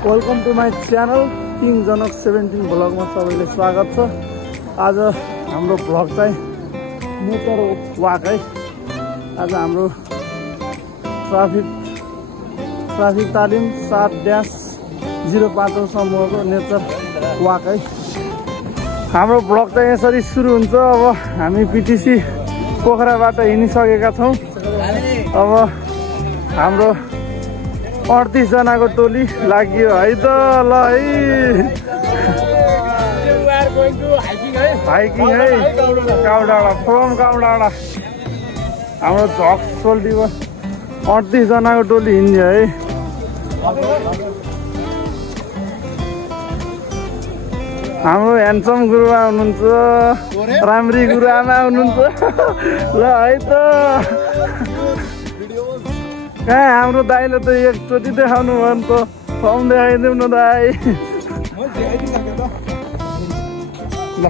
Welcome to my channel King Janak 17 भ्लगमा सबैले स्वागत छ। आज हाम्रो भ्लग चाहिँ नेचर वाक है। आज हाम्रो ट्राफिक तालिम 7-05 समूहको नेचर वाक है। हाम्रो भ्लग चाहिँ यसरी सुरु हुन्छ। अब हामी पिटिसी पोखराबाट हिँडिसकेका छौँ। अब हाम्रो 38 जनाको टोली लाग्यो है त। ल है हाइकिङ है काउडाँडा फ्रम काउडाँडा हाम्रो झक्स सोल्टीको 38 जनाको टोली हिँड्यो है। हाम्रो ह्यान्डसम गुरुमा हुनुहुन्छ, राम्री गुरुआमा हुनुहुन्छ। ल है त कहाँ हाम्रो दाइले त एकचोटि देखाउनु भयो नि त। फर्म देखाइदिउँ न दाइ। ल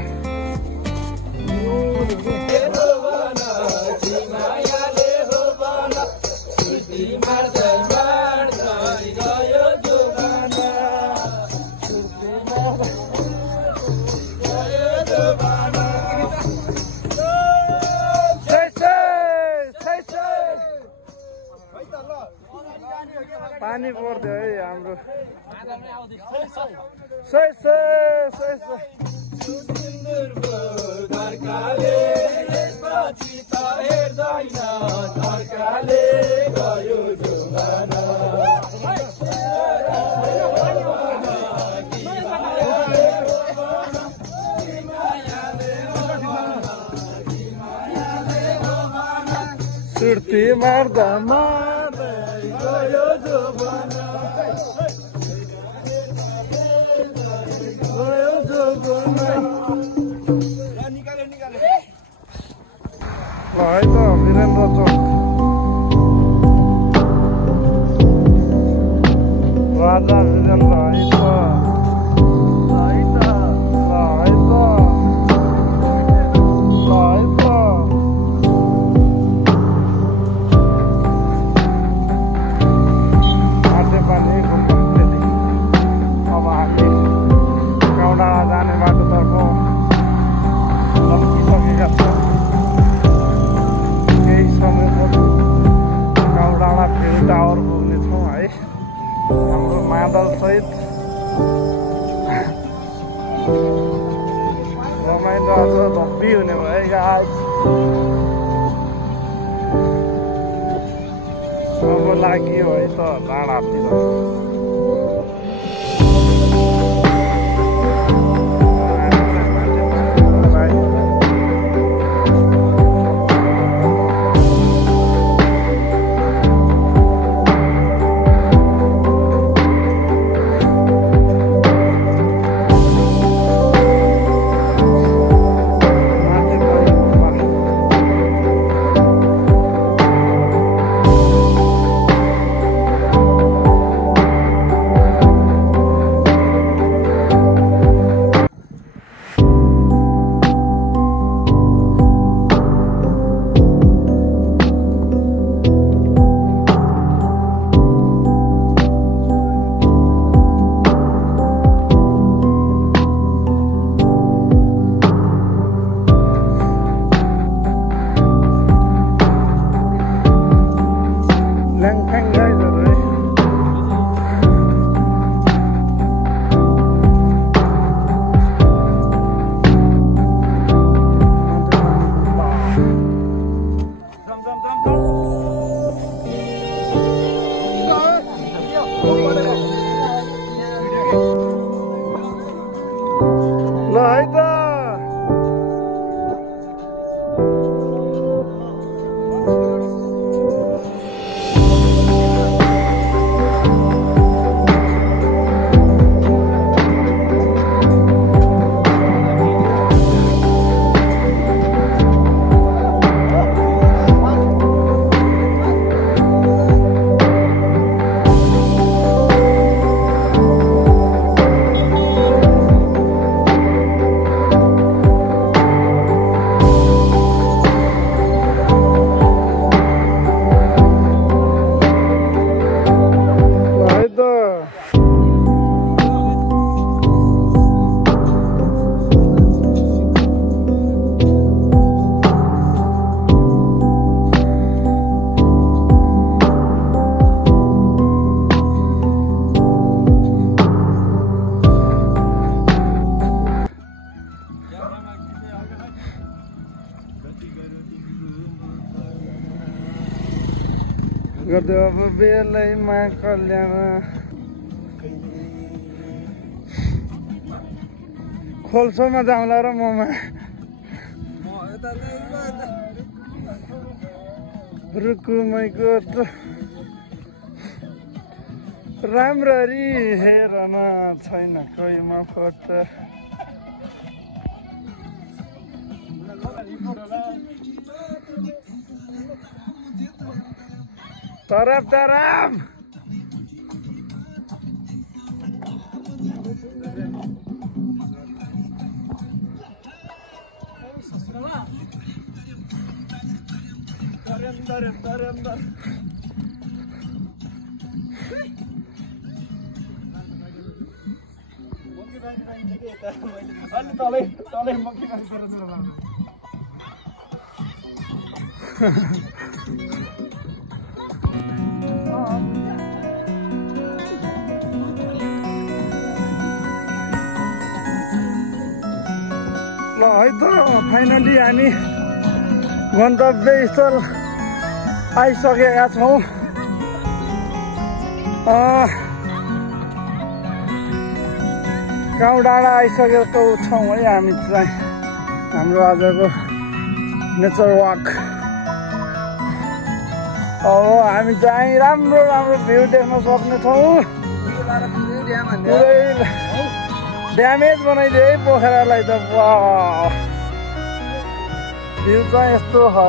पानी पर्यो है हाम्रो। सुर्ती मार्दा मार्दै गयो जोबना, गयो जोबना। ल है त वीरेन्द्र चोक राजा वीरेन्द्र है त। रमाइलो आज धप्पी हुने भयो गाइस। अब लाग्यो है त डाँडातिर। डब बेलैमा कल्याण खोल्सोमा जाउँला र ममा रुकुमैको राम्ररी हेरन छैन कोहीमा फोटो तरफ तरफ ल है त फाइनली हामी गन्तव्य स्थल आइसकेका छौँ। गाउँ डाँडा आइसकेको छौँ है हामी चाहिँ हाम्रो आजको नेचर वाक। अब हामी चाहिँ राम्रो राम्रो भ्यू देख्न सक्नेछौँ। पुरै ड्यामेज बनाइदियो है पोखरालाई त। भ्यू चाहिँ यस्तो है।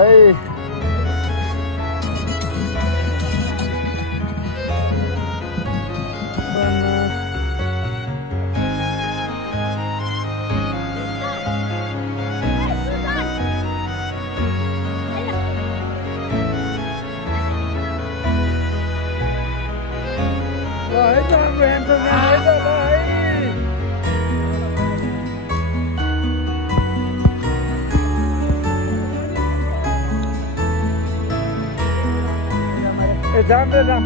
जाम रे जाम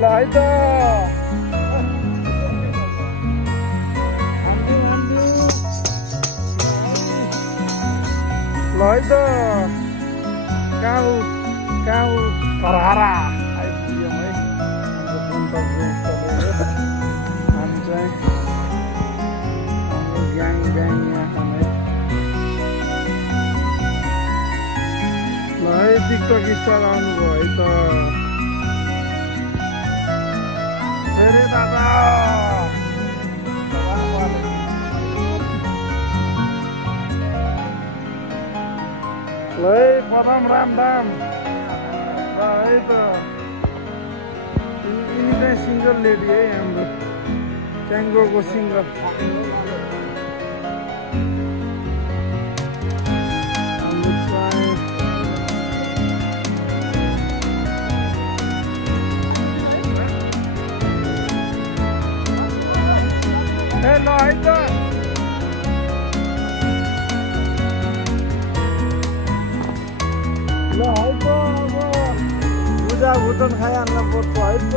ल है त ल है त गाउँ धरहरा आइपुग्यौँ है। हामी चाहिँ हाम्रो ग्याङ यहाँ है। ल है टिकटक स्टार आउनुभयो है त। अरे दादा ल पदम राम राम है त। यिनी चाहिँ सिङ्गल लेडी है हाम्रो ट्याङ्गोको सिङ्गल। ल है त ल है त अब भुजा भुटन खाइहाल्न पर्छ है त।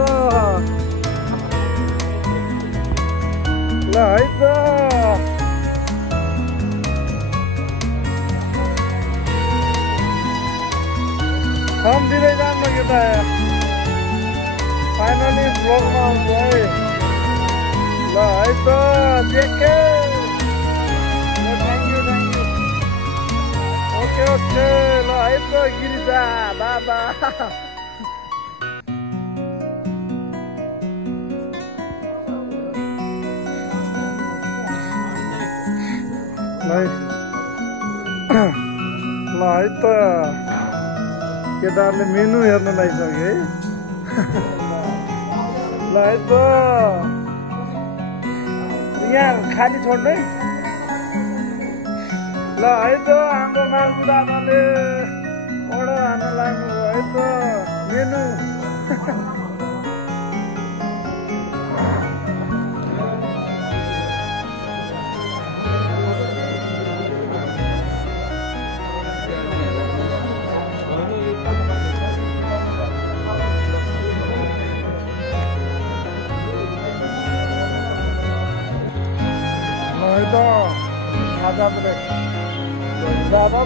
ल है त थम दिँदै जानु केटा। फाइनली भ्लगमा आउँछ है। ल है त जेके थ्याङ्क यू ओके ओके। ल है त गिरिजा दादा ल है त केटाहरूले मेनु हेर्न लागिसके है। ल है त यहाँ खाली छोड्नु है। ल है त हाम्रो मालु दादाले अर्डर हान्न लाग्नुभयो है त मेनु। खाजा प्लेट दादा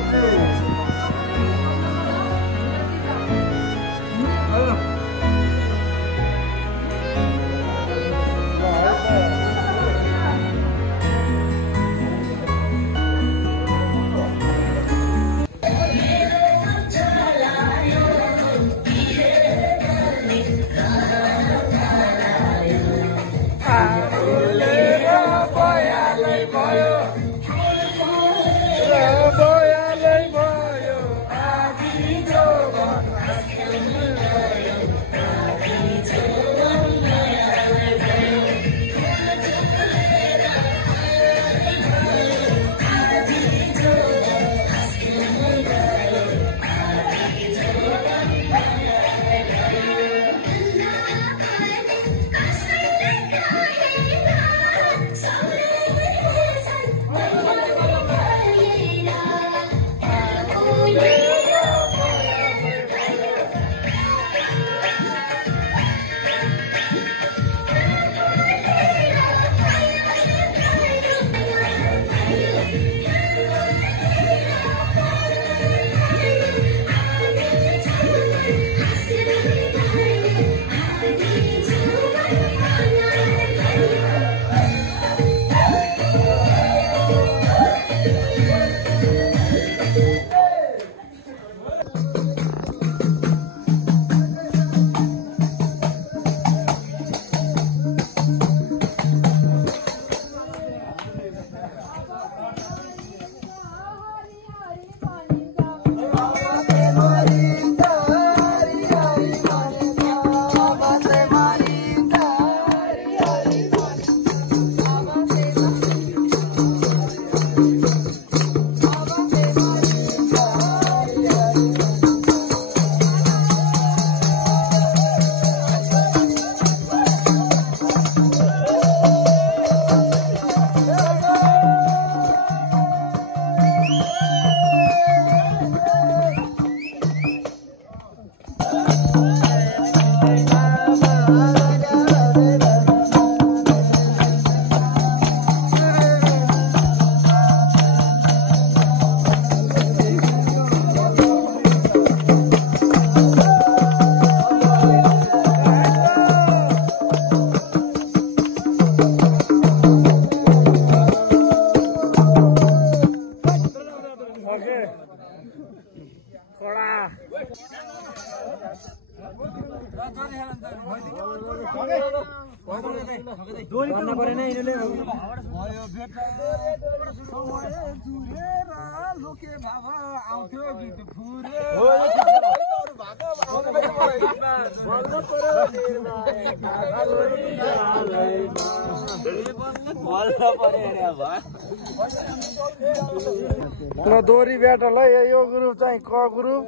ल दोरी ब्याटल है यो ग्रुप चाहिँ क ग्रुप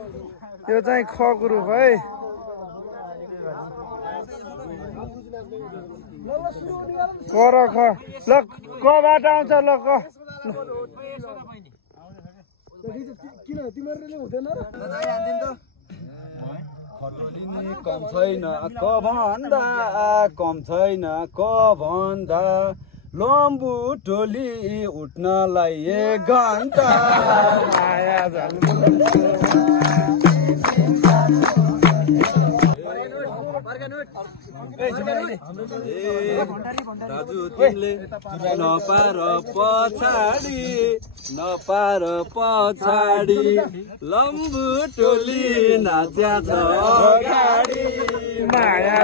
यो चाहिँ ख ग्रुप है क र ख ल कबाट आउँछ ल क किन तिमीहरुले हुँदैन खटोलिनी कम छैन क भन्दा कम छैन क भन्दा लम्बु टोली उठ्नलाई 1 घण्टा माया दाजु तिमीले नपार पछाडी लम्बु टोली नाच्या छ अगाडि माया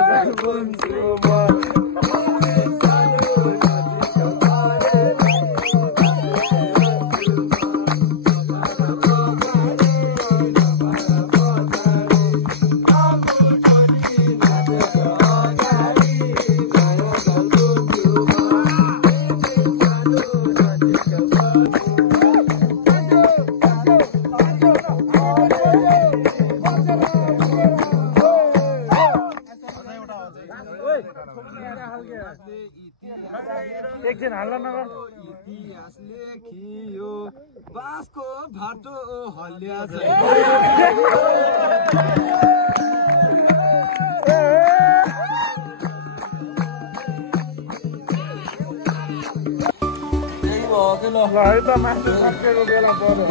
एकछिन हल्ला नगर इतिहास लेखियो बाँसको भाटो हल्ल्या ल है त मासु सकेको बेला पर्यो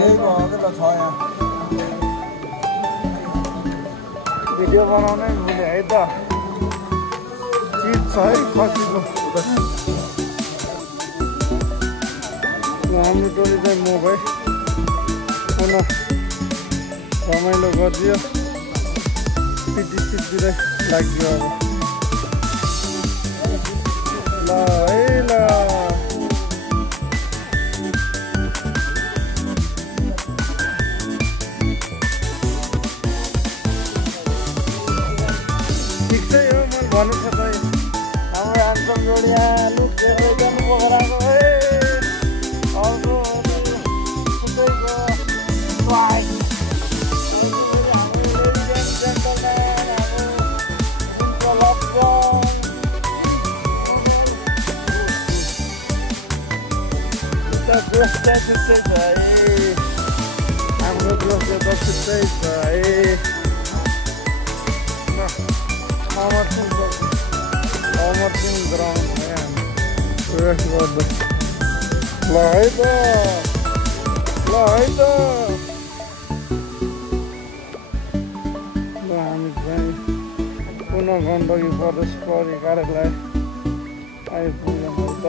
भिडियो बनाउनै भुले है त चिज छ है खसीको हाम्रो टोली चाहिँ म भए पुनः रमाइलो गरिदियो पिटी सिटतिर लाग्यो अब ल त जोस चाहिँ छुट्टै छ है हाम्रो जोस त छुट्टै छ है अमर सिंह ग्राउन्ड है हाम्रो रेस्ट गर्दा ल है त हामी चाहिँ पुनः गण्डकी प्रदेश प्रहरी कार्यालय आइपुग्यौँ त